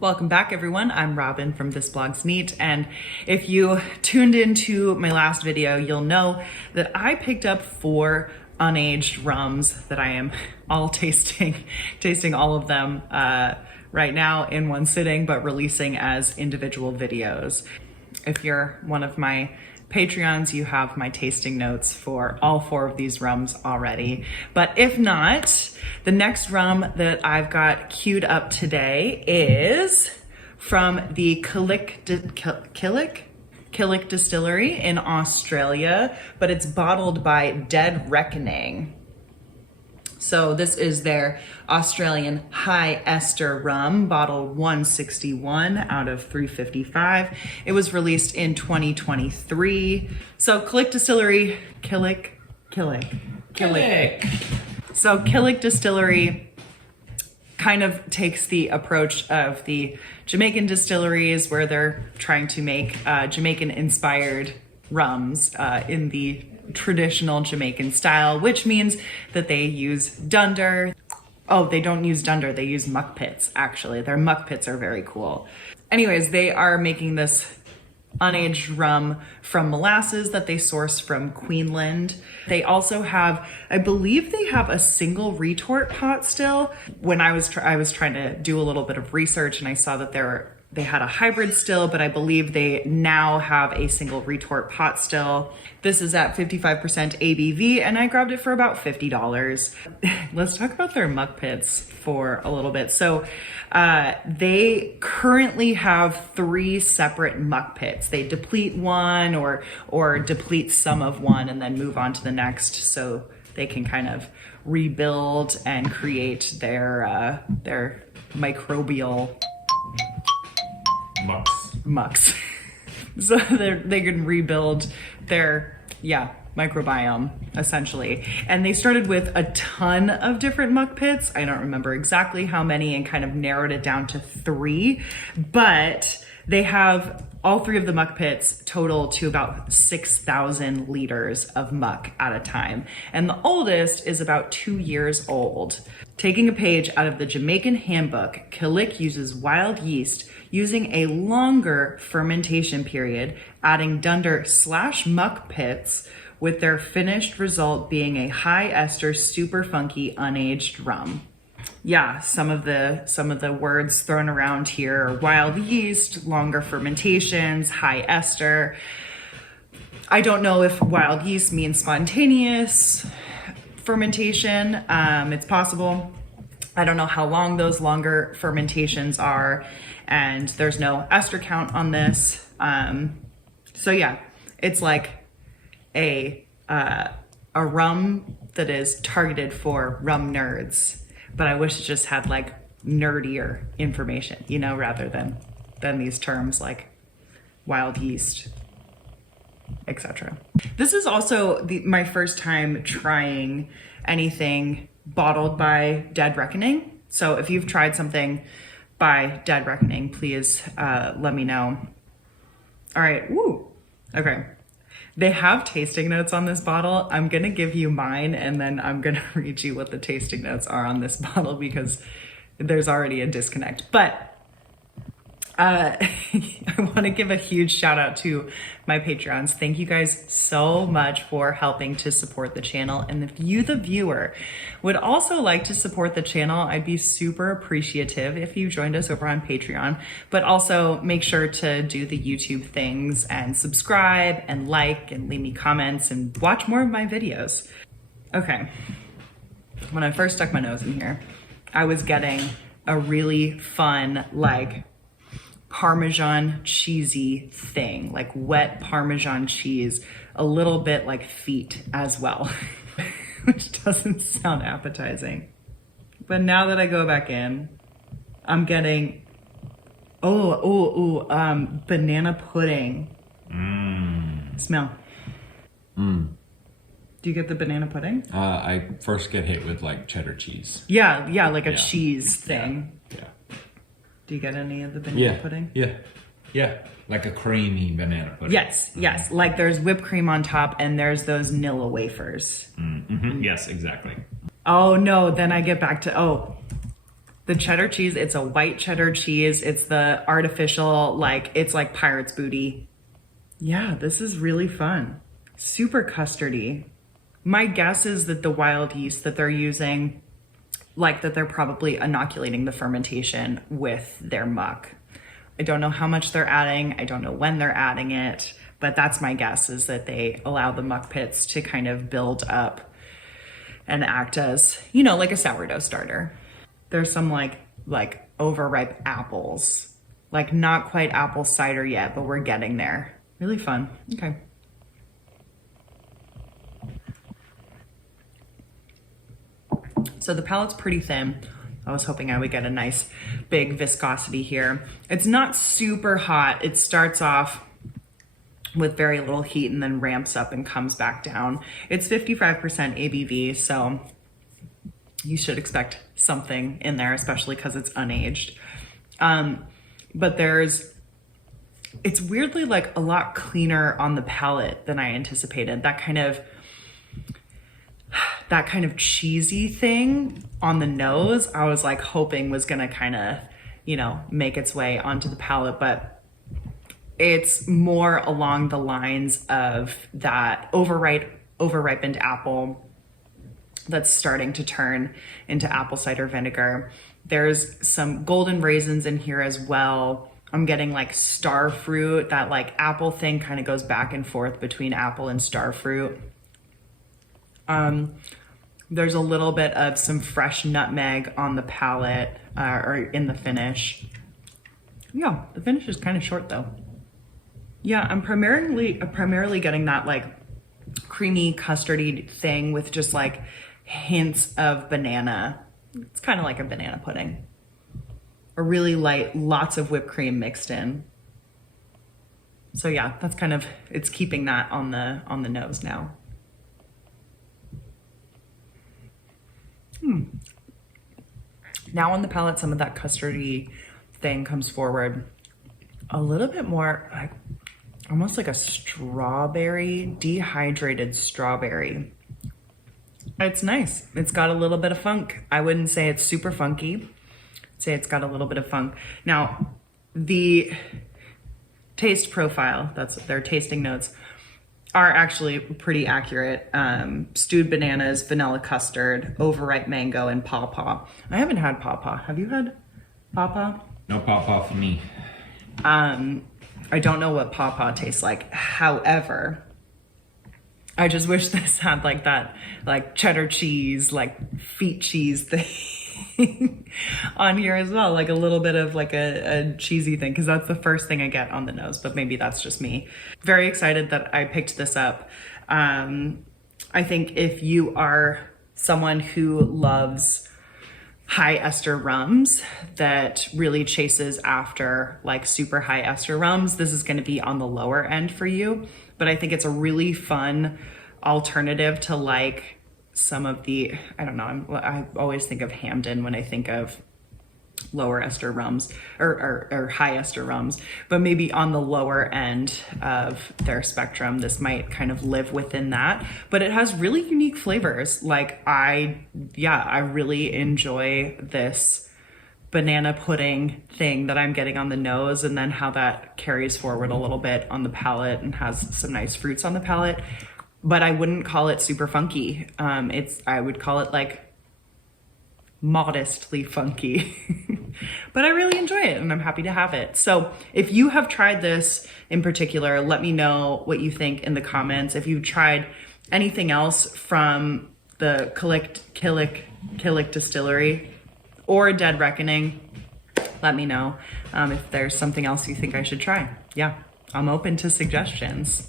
Welcome back, everyone. I'm Robin from This Blog's Neat, and if you tuned into my last video, you'll know that I picked up 4 unaged rums that I am all tasting all of them right now in one sitting, but releasing as individual videos. If you're one of my Patreons, you have my tasting notes for all 4 of these rums already. But if not, the next rum that I've got queued up today is from the Killik Distillery in Australia, but it's bottled by Dead Reckoning. So this is their Australian High Ester rum, bottle 161 out of 355. It was released in 2023. So Killik Distillery, Killik. So Killik Distillery kind of takes the approach of the Jamaican distilleries where they're trying to make Jamaican-inspired rums in the traditional Jamaican style, which means that they use dunder. Oh, they don't use dunder, they use muck pits, actually. Their muck pits are very cool. Anyways, they are making this unaged rum from molasses that they source from Queensland. They also have, I believe they have a single retort pot still. When I was trying to do a little bit of research and I saw that they had a hybrid still, but I believe they now have a single retort pot still. This is at 55% ABV and I grabbed it for about $50. Let's talk about their muck pits for a little bit. So they currently have 3 separate muck pits. They deplete one or deplete some of one and then move on to the next so they can kind of rebuild and create their microbial mucks. So they can rebuild their microbiome essentially. And they started with a ton of different muck pits. I don't remember exactly how many and kind of narrowed it down to 3, but they have all 3 of the muck pits total to about 6,000 liters of muck at a time. And the oldest is about 2 years old. Taking a page out of the Jamaican handbook, Killik uses wild yeast using a longer fermentation period, adding dunder/muck pits, with their finished result being a high ester, super funky, unaged rum. Yeah, some of the words thrown around here are wild yeast, longer fermentations, high ester. I don't know if wild yeast means spontaneous fermentation. It's possible. I don't know how long those longer fermentations are, and there's no ester count on this. So yeah, it's like a rum that is targeted for rum nerds, but I wish it just had like nerdier information, you know, rather than these terms like wild yeast, etc. This is also my first time trying anything bottled by Dead Reckoning. So if you've tried something by Dead Reckoning, please let me know. All right, woo, okay. They have tasting notes on this bottle. I'm gonna give you mine and then I'm gonna read you what the tasting notes are on this bottle because there's already a disconnect. But I wanna give a huge shout out to my Patreons. Thank you guys so much for helping to support the channel. And if you, the viewer, would also like to support the channel, I'd be super appreciative if you joined us over on Patreon, but also make sure to do the YouTube things and subscribe and like and leave me comments and watch more of my videos. Okay, when I first stuck my nose in here, I was getting a really fun, like, Parmesan cheesy thing, like wet Parmesan cheese, a little bit like feet as well, which doesn't sound appetizing. But now that I go back in, I'm getting, banana pudding. Smell. Do you get the banana pudding? I first get hit with like cheddar cheese. Yeah, like a cheese thing. Yeah. Do you get any of the banana pudding? Yeah, like a creamy banana pudding. Yes, like there's whipped cream on top and there's those Nilla wafers. Yes, exactly. Oh no, then I get back to, The cheddar cheese, it's a white cheddar cheese. It's the artificial, like, it's like pirate's booty. Yeah, this is really fun. Super custardy. My guess is that the wild yeast that they're using, like that they're probably inoculating the fermentation with their muck. I don't know how much they're adding. I don't know when they're adding it, but that's my guess, is that they allow the muck pits to kind of build up and act as, you know, like a sourdough starter. There's some like overripe apples, like not quite apple cider yet, but we're getting there. Really fun. Okay. So the palate's pretty thin. I was hoping I would get a nice big viscosity here. It's not super hot. It starts off with very little heat and then ramps up and comes back down. It's 55% ABV, so you should expect something in there, especially because it's unaged. But it's weirdly like a lot cleaner on the palate than I anticipated. That kind of cheesy thing on the nose, I was like hoping was gonna kind of, you know, make its way onto the palate, but it's more along the lines of that overripened apple that's starting to turn into apple cider vinegar. There's some golden raisins in here as well. I'm getting like star fruit. That like apple thing kind of goes back and forth between apple and star fruit. There's a little bit of some fresh nutmeg on the palate, or in the finish. Yeah, the finish is kind of short though. Yeah, I'm primarily getting that like creamy custardy thing with just like hints of banana. It's kind of like a banana pudding. A really light, lots of whipped cream mixed in. So yeah, that's kind of, it's keeping that on the nose now. Now on the palate, some of that custardy thing comes forward. A little bit more like, almost like a strawberry, dehydrated strawberry. It's nice. It's got a little bit of funk. I wouldn't say it's super funky. I'd say it's got a little bit of funk. Now, the taste profile, that's their tasting notes, are actually pretty accurate. Stewed bananas, vanilla custard, overripe mango, and pawpaw. I haven't had pawpaw. Have you had pawpaw? No pawpaw for me. I don't know what pawpaw tastes like. However, I just wish this had like that, like cheddar cheese, like feet cheese thing on here as well. Like a little bit of like a cheesy thing, because that's the first thing I get on the nose, but maybe that's just me. Very excited that I picked this up. I think if you are someone who loves high ester rums, that really chases after like super high ester rums, this is going to be on the lower end for you. But I think it's a really fun alternative to like some of the, I don't know, I always think of Hamden when I think of lower ester rums or high ester rums, but maybe on the lower end of their spectrum, this might kind of live within that. But it has really unique flavors. Like I really enjoy this banana pudding thing that I'm getting on the nose, and then how that carries forward a little bit on the palate and has some nice fruits on the palate. But I wouldn't call it super funky. I would call it like modestly funky, but I really enjoy it and I'm happy to have it. So if you have tried this in particular, let me know what you think in the comments. If you've tried anything else from the Killik Distillery or Dead Reckoning, let me know if there's something else you think I should try. Yeah, I'm open to suggestions.